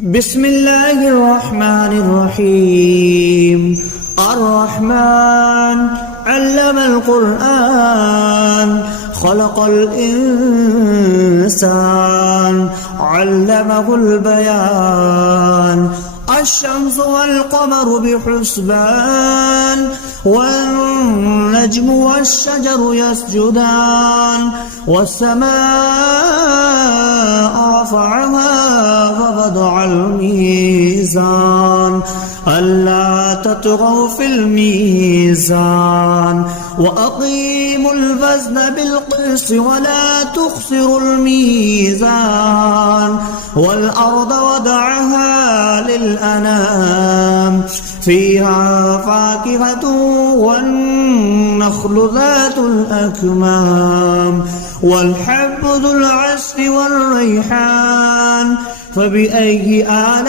بسم الله الرحمن الرحيم. الرحمن علم القرآن خلق الإنسان علمه البيان. الشمس والقمر بحسبان والنجم والشجر يسجدان والسماء رفعها ووضع الميزان ألا تطغوا في الميزان وأقيموا الوزن بالقسط ولا تخسروا الميزان والأرض وضعها للأنام فيها فاكهة والنخل ذات الأكمام والحب ذو العصف والريحان. فبأي آلاء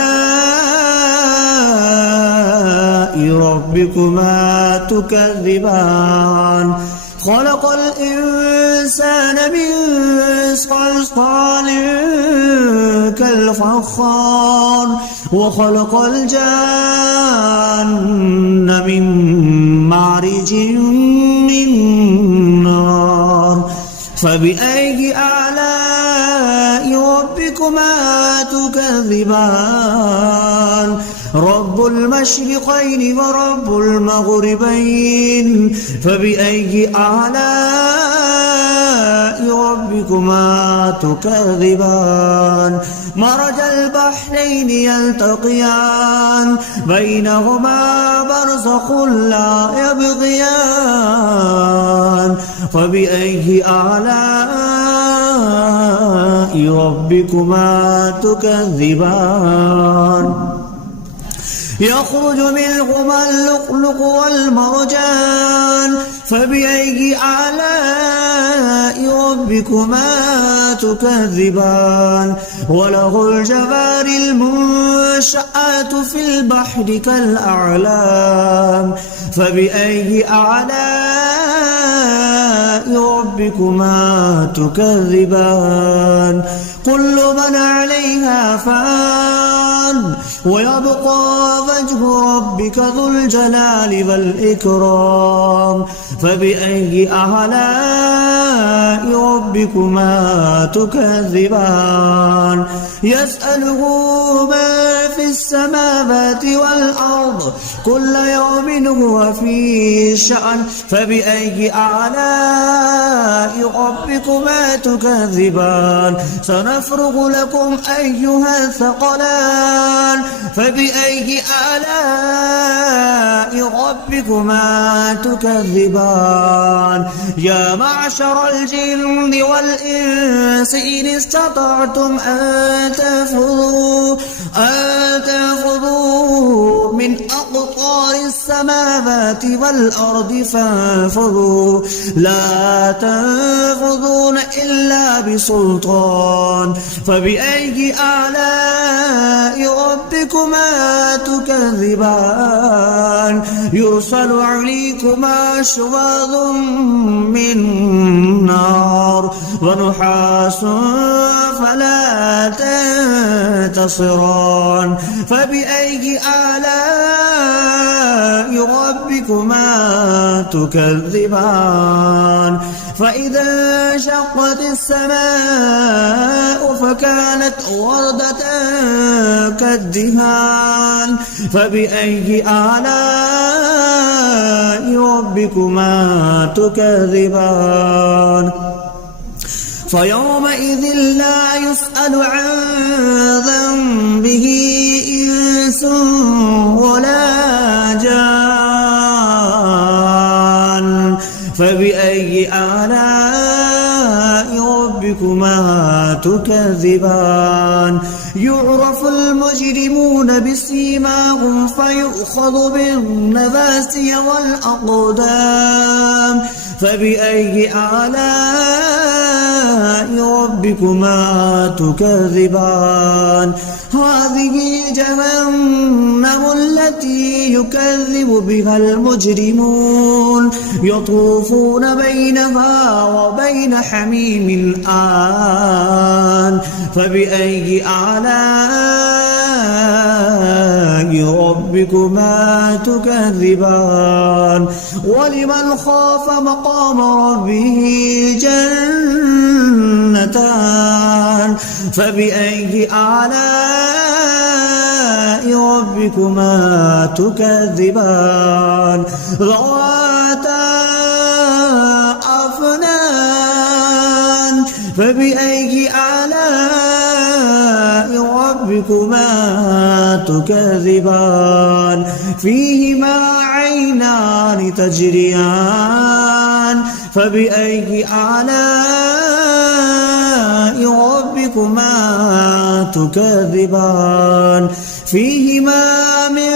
ربكما تكذبان؟ خلق الإنسان من صلصال كالفخار وخلق الجان من مارج من نار. فبأي آلاء ربكما تكذبان؟ رب المشرقين ورب المغربين. فبأي آلاء ربكما تكذبان؟ مرج البحرين يلتقيان بينهما برزخ لا يبغيان. فبأي آلاء ربكما تكذبان؟ يخرج منهما اللؤلؤ والمرجان. فبأي آلاء ربكما تكذبان؟ وله الجوار المنشآت في البحر كالأعلام. فبأي آلاء ربكما تكذبان؟ كل من عليها فان ويبقى وجه ربك ذو الجلال والإكرام. فبأي آلاء ربكما تكذبان؟ يسأله ما في السماوات والأرض كل يوم هو في شأن. فبأي آلاء ربكما تكذبان؟ سنفرغ لكم أيها الثقلان. فبأي آلاء ربكما تكذبان؟ يا معشر الجن والإنس إن استطعتم أن تنفذوا من أقطار السماوات والأرض فانفذوا لا تنفذون إلا بسلطان. فبأي آلاء ربكما تكذبان؟ يرسل عليكما شواظ من نار ونحاس فلا تنتصران. فبأي آلاء ربكما تكذبان؟ فإذا انشقت السماء فكانت وردة كالدهان. فبأي آلاء ربكما تكذبان؟ فيومئذ لا يسأل عن ذنبه إنس ولا جان. فبأي آلاء ربكما تكذبان؟ يعرف المجرمون بسيماهم فيؤخذ بالنواسي والأقدام. فبأي آلاء ربكما تكذبان؟ هذه جهنم التي يكذب بها المجرمون يطوفون بينها وبين حميم آن. فبأي آلاء ربكما تكذبان ولمن خاف مقام ربه جنتان فبأي آلاء ربكما تكذبان ذواتا أفنان فبأي آلاء ربكما تكذبان فيهما عينان تجريان فبأي آلاء ربكما تكذبان فيهما من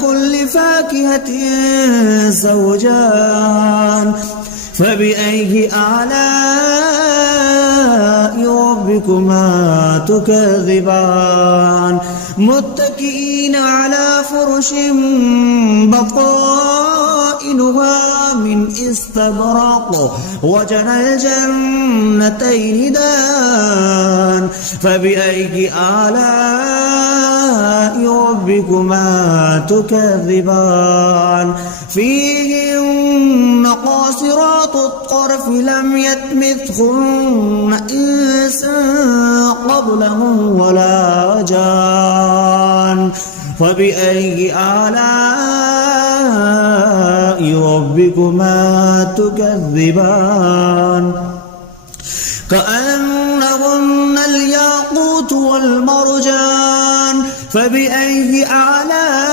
كل فاكهة زوجان فبأي آلاء ربكما تكذبان متكئين على فرش بطائنها من استبرق وجنى الجنتين دان فبأي آلاء ربكما تكذبان فيهن قاصرات الطرف لم يطمثهن إنس قبلهم ولا جان فبأي آلاء ربكما تكذبان كأنهن الياقوت والمرجان فبأي آلاء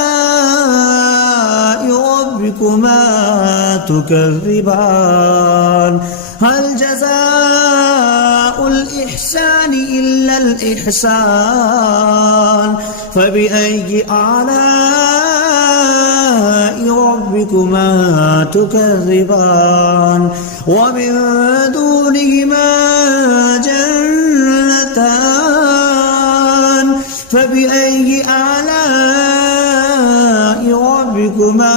ربكما تكذبان هل جزاء الإحسان إلا الإحسان فبأي آلاء ربكما تكذبان ومن دونهما جنتان فبأي آلاء ربكما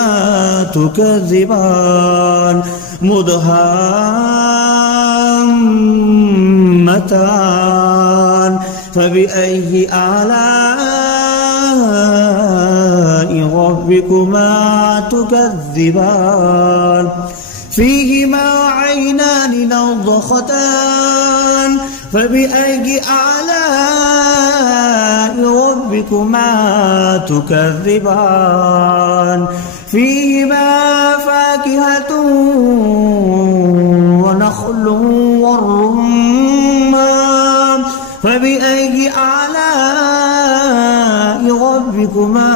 تكذبان مدهامتان فبأي آلاء ربكما تكذبان فيهما عينان نضختان فبأي آلاء ربكما تكذبان فيهما فاكهة ونخل والرمان فبأي آلاء ربكما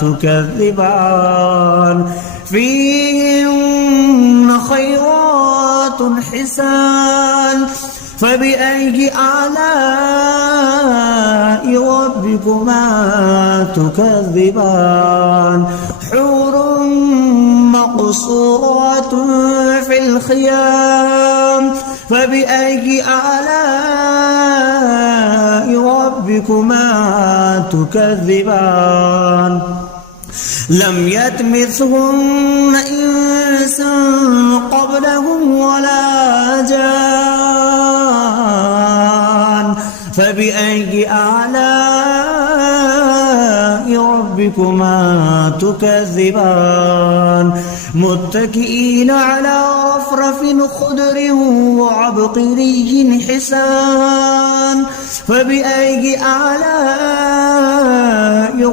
تكذبان فيهن خيرات حسان فبأي آلاء ربكما تكذبان حور مقصورات في الخيام فبأي آلاء ربكما تكذبان لم يطمثهن إنس قبلهم ولا جان فبأي آلاء ربكما تكذبان متكئين على رفرف خضر وعبقري حسان فبأي آلاء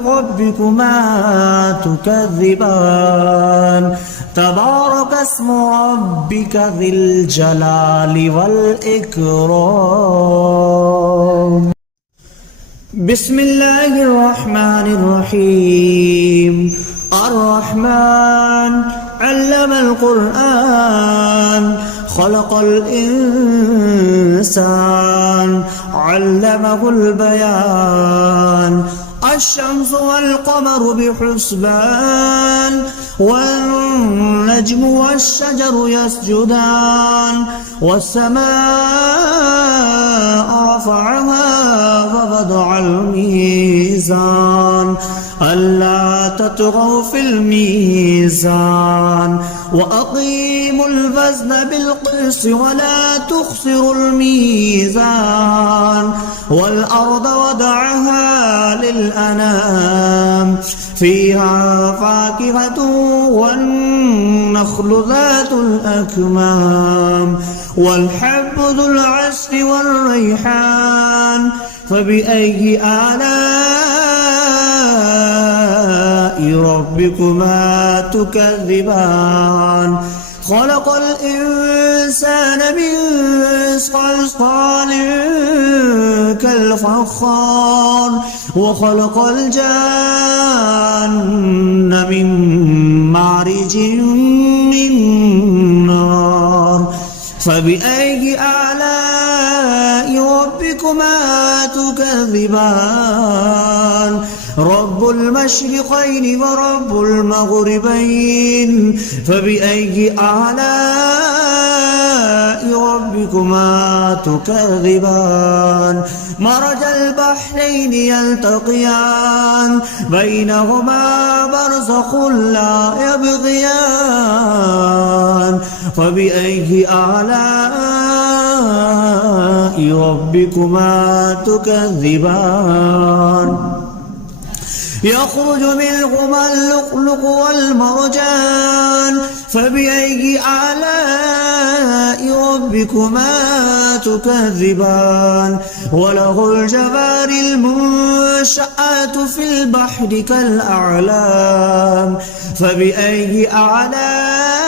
ربكما تكذبان تبارك اسم ربك ذي الجلال والإكرام بسم الله الرحمن الرحيم الرحمن علم القرآن خلق الإنسان علمه البيان الشمس والقمر بحسبان والنجم والشجر يسجدان والسماء رفعها ووضع الميزان ألا تطغوا في الميزان وأقيموا الوزن بالقسط ولا تخسروا الميزان والأرض وضعها للأنام فيها فاكهة والنخل ذات الأكمام والحب ذو العصف والريحان فبأي آلاء ربكما تكذبان خلق الإنسان من صلصال كالفخار وخلق الجان من مارج من نار فبأي آلاء ربكما تكذبان رب المشرقين ورب المغربين فبأي آلاء ربكما تكذبان مرج البحرين يلتقيان بينهما برزخ لا يبغيان فبأي آلاء ربكما تكذبان يخرج منهما اللؤلؤ والمرجان فبأي آلاء ربكما تكذبان وله الجوار المنشآت في البحر كالأعلام فبأي آلاء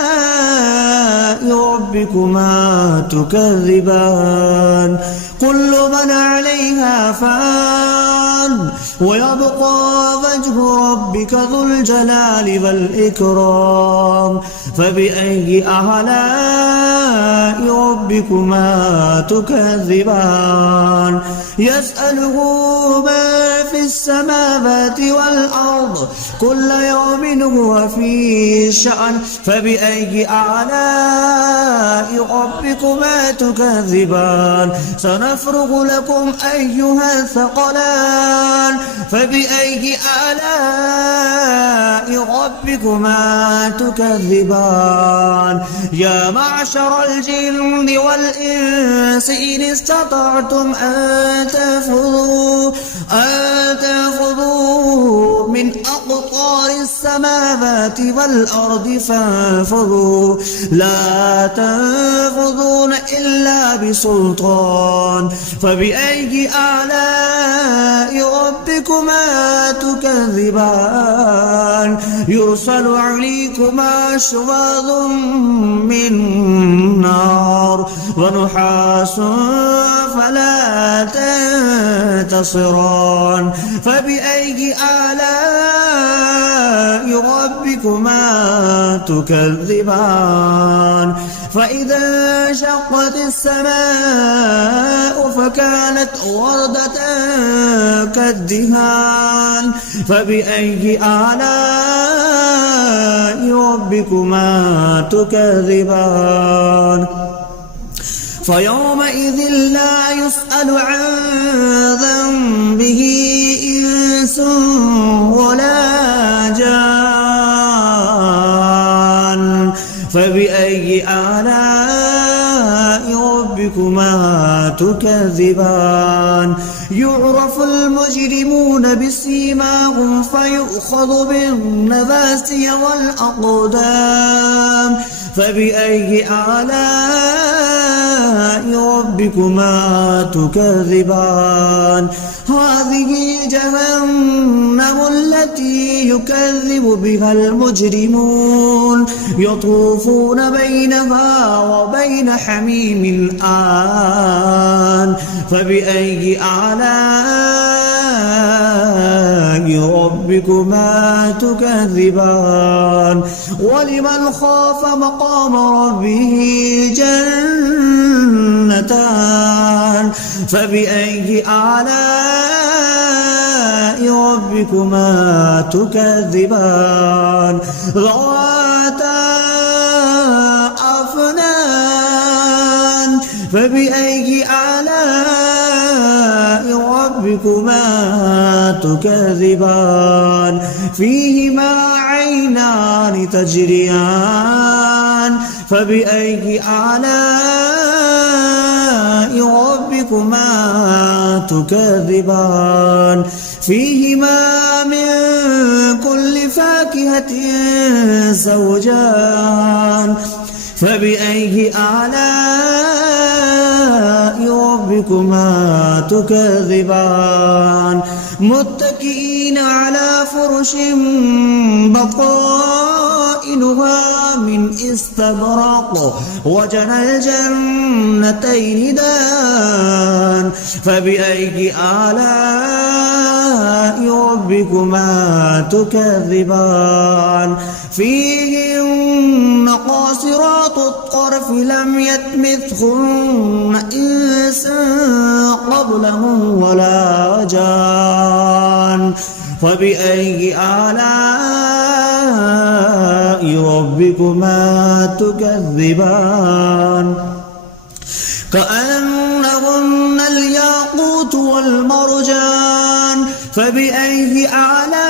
ربكما تكذبان كل من عليها فان ويبقى وجه ربك ذو الجلال والإكرام فبأي آلاء ربكما تكذبان يسأله ما في السماوات والأرض كل يوم هو في شأن فبأي آلاء ربكما تكذبان سنفرغ لكم أيها الثقلان فبأي آلاء ربكما تكذبان يا معشر الجن والإنس إن استطعتم أن تنفذوا من أقطار السماوات والأرض فانفذوا لا تنفذون إلا بسلطان فبأي آلاء ربكما تكذبان يرسل عليكما شواظ من نار ونحاس فلا تنتصران فبأي آلاء ربكما تكذبان فإذا انشقت السماء فكانت وردة كالدهان فبأي آلاء ربكما تكذبان فيومئذ لا يسأل عن ذنبه إنس ولا جان فبأي آلاء ربكما تكذبان يعرف المجرمون بسيماهم فيؤخذ بالنواسي والأقدام فبأي آلاء ربكما تكذبان هذه جهنم التي يكذب بها المجرمون يطوفون بينها وبين حميم آن فبأي آلاء ربكما تكذبان ولمن خاف مقام ربه جنتان فبأي آلاء ربكما تكذبان ذواتا أفنان فبأي آلاء ربكما تكذبان فيهما عينان تجريان فبأي آلاء ربكما ربكما تكذبان فيهما من كل فاكهة زوجان فبأي آلاء ربكما تكذبان متكئين على فرش بطائنها من استبرق وجنى الجنتين دان فبأي آلاء ربكما تكذبان فيهن قاصرات الطرف لم يطمثهن إنس قبلهم ولا جان فبأي آلاء ربكما تكذبان كأنهن الياقوت والمرجان فبأي آلاء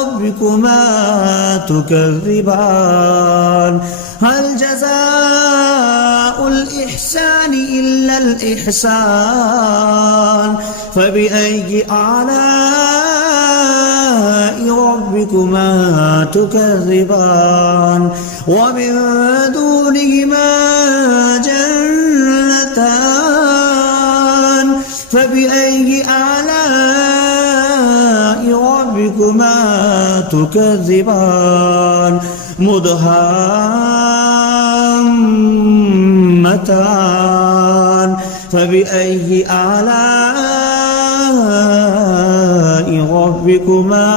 ربكما تكذبان هل جزاء الإحسان إلا الإحسان فبأي آلاء ربكما تكذبان ومن دونهما جنتان فبأي آلاء ربكما تكذبان مدهامتان فبأي آلاء ربكما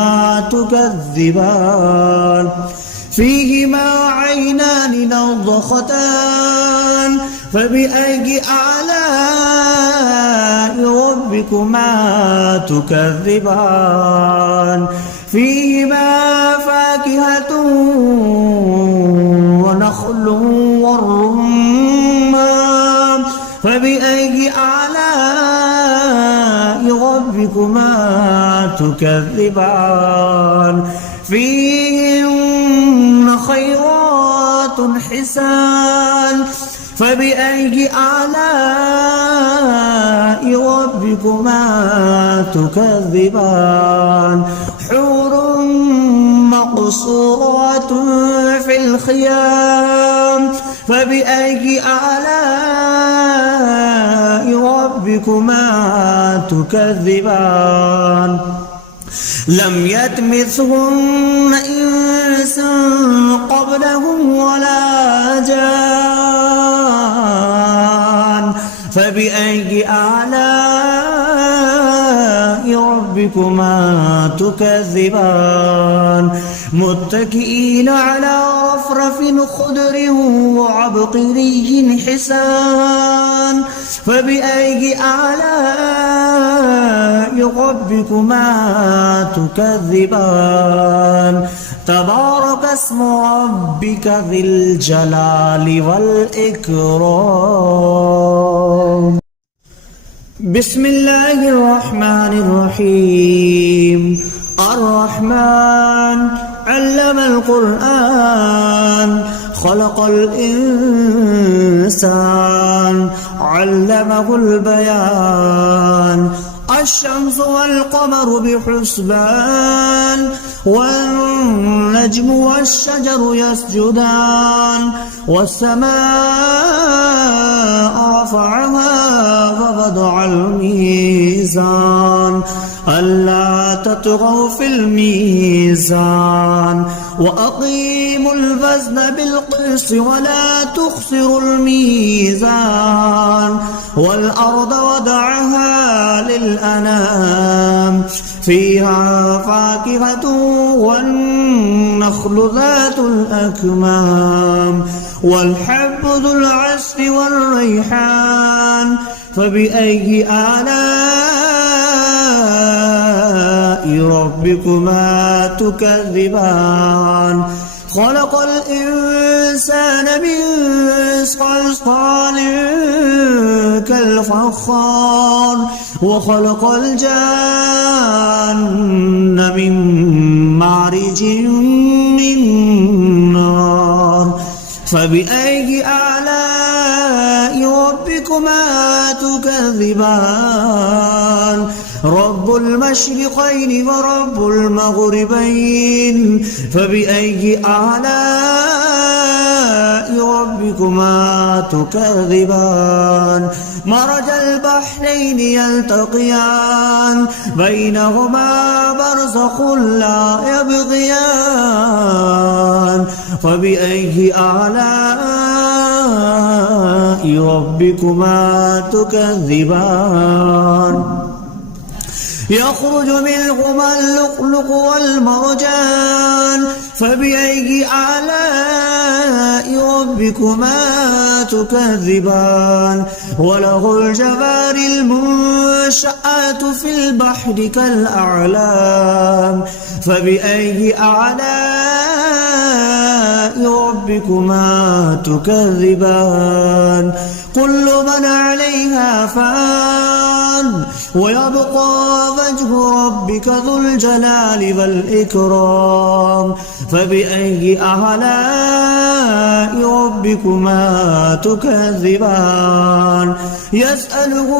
تكذبان فيهما عينان نضختان فبأي آلاء ربكما تكذبان فيهما فاكهة ونخل والرمان فبأي آلاء ربكما تكذبان فيهن خيرات حسان فبأي آلاء ربكما تكذبان حور مقصورات في الخيام فبأي آلاء ربكما تكذبان لم يطمثهن إنس قبلهم ولا جان فبأي آلاء ربكما تكذبان متكئين على رفرف خضر وعبقري حسان فبأي آلاء ربكما تكذبان تبارك اسم ربك ذي الجلال والإكرام بسم الله الرحمن الرحيم الرحمن علم القرآن خلق الإنسان علمه البيان الشمس والقمر بحسبان والنجم والشجر يسجدان والسماء رفعها ووضع الميزان ألا تطغوا في الميزان وأقيموا الوزن بالقسط ولا تخسروا الميزان والأرض وضعها للأنام فيها فاكهة والنخل ذات الأكمام والحب ذو العصف والريحان فبأي آلاء ربكما تكذبان خلق الإنسان من صلصال كالفخار وخلق الجان من مارج من نار فبأي آلاء ربكما تكذبان رب المشرقين ورب المغربين فبأي آلاء ربكما تكذبان مرج البحرين يلتقيان بينهما برزخ لا يبغيان فبأي آلاء ربكما تكذبان يخرج منهما اللؤلؤ والمرجان فبأي آلاء ربكما تكذبان وله الجوار المنشآت في البحر كالأعلام فبأي آلاء ربكما تكذبان كل من عليها فان ويبقى وجه ربك ذو الجلال والإكرام فبأي آلاء ربكما تكذبان يسأله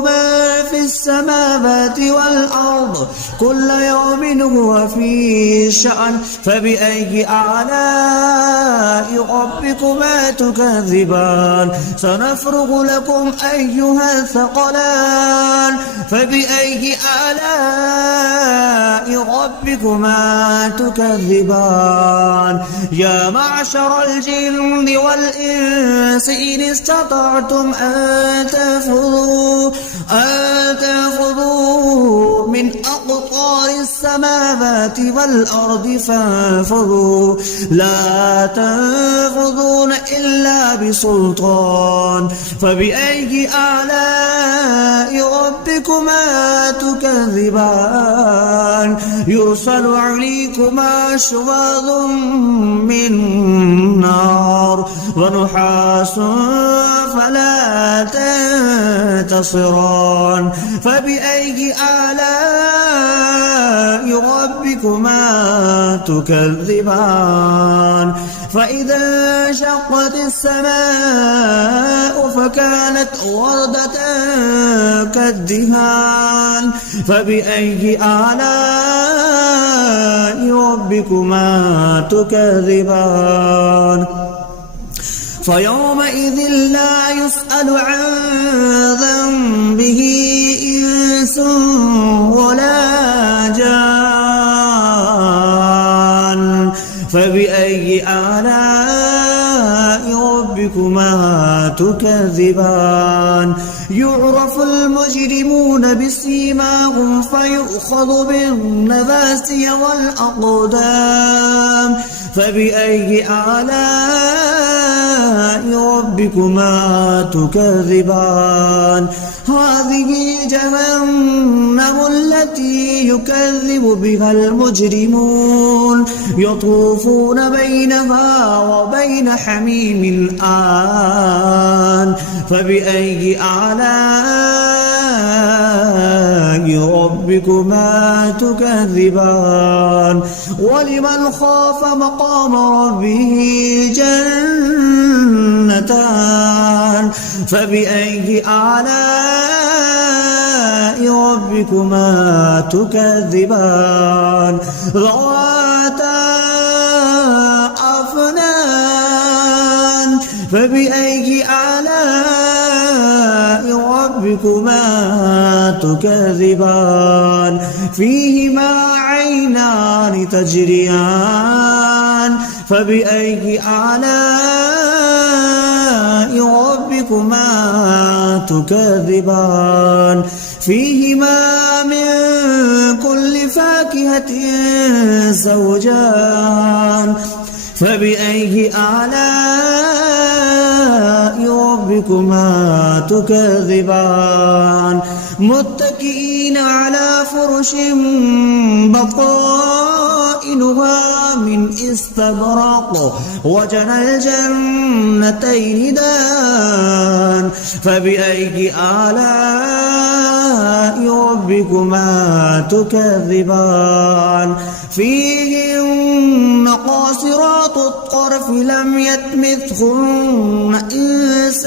من في السماوات والأرض كل يوم هو في شأن فبأي آلاء ربكما تكذبان سنفرغ لكم أيها الثقلان فبأي آلاء ربكما تكذبان يا معشر الجن والإنس إن استطعتم أن تنفذوا من أقطار السماوات والأرض فانفذوا لا تنفذون إلا بسلطان فبأي آلاء ربكما تكذبان يرسل عليكما شواظ من نار ونحاس فلا تنتصران فبأي آلاء ربكما تكذبان فإذا انشقت السماء فكانت وردة كالدهان فبأي آلاء ربكما تكذبان فيومئذ لا يسأل عن ذنبه إنس ولا جان فبأي آلاء ربكما تكذبان يعرف المجرمون بسيماهم فيؤخذ بالنواسي والأقدام فبأي آلاء ربكما تكذبان هذه جهنم التي يكذب بها المجرمون يطوفون بينها وبين حميم آن فبأي آلاء ربكما تكذبان ولمن خاف مقام ربه جنتان فبأي آلاء ربكما تكذبان ذواتا أفنان فبأي آلاء ربكما تكذبان فيهما عينان تجريان فبأي آلاء ربكما تكذبان فيهما من كل فاكهة زوجان فبأي آلاء ربكما تكذبان متكئين على فرش بطائنها من استبرق وجنى الجنتين دان فبأي آلاء ربكما تكذبان فيهن قاصرات الطرف لم يطمثهن إنس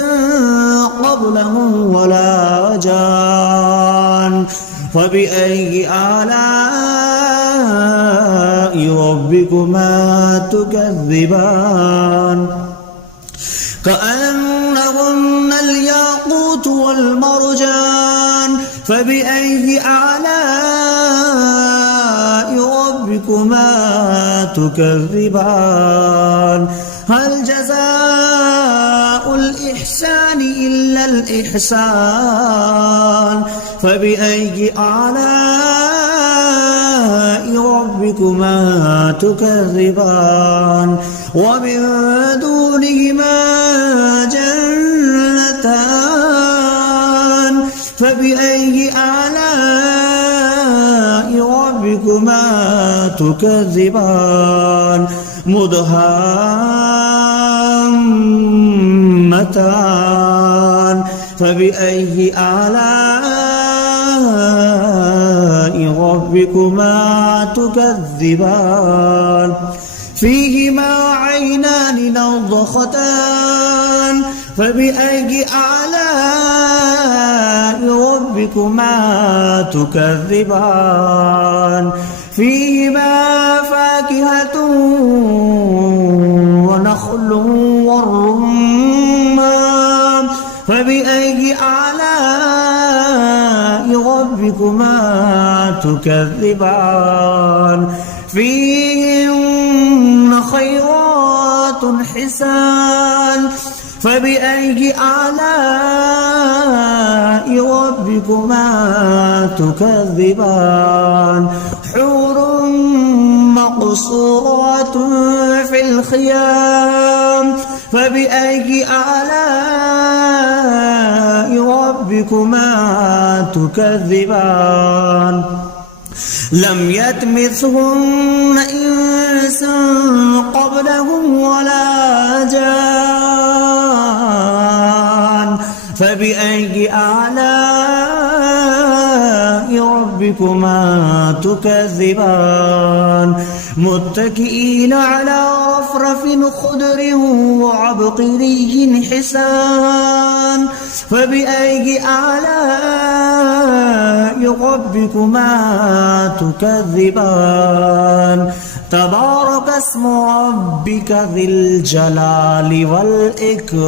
قبلهم ولا جان فبأي آلاء ربكما تكذبان كأنهن الياقوت والمرجان فبأي آلاء ربكما تكذبان هل جزاء الإحسان إلا الإحسان فبأي آلاء ربكما تكذبان ومن دونهما جنتان فبأي آلاء ربكما تكذبان مدهامتان فبأي آلاء ربكما تكذبان فيهما عينان نضختان فبأي آلاء ربكما تكذبان فيهما فاكهة ونخل والرمان فبأي آلاء ربكما تكذبان فيهن خيرات حسان فبأي آلاء ربكما تكذبان حور مقصورات في الخيام فبأي آلاء ربكما تكذبان لم يطمثهن إنس قبلهم ولا جان فبأي آلاء ربكما تكذبان متكئين على رفرف خضر وعبقري حسان فبأي آلاء ربكما تكذبان تبارك اسم ربك ذي الجلال والإكرام.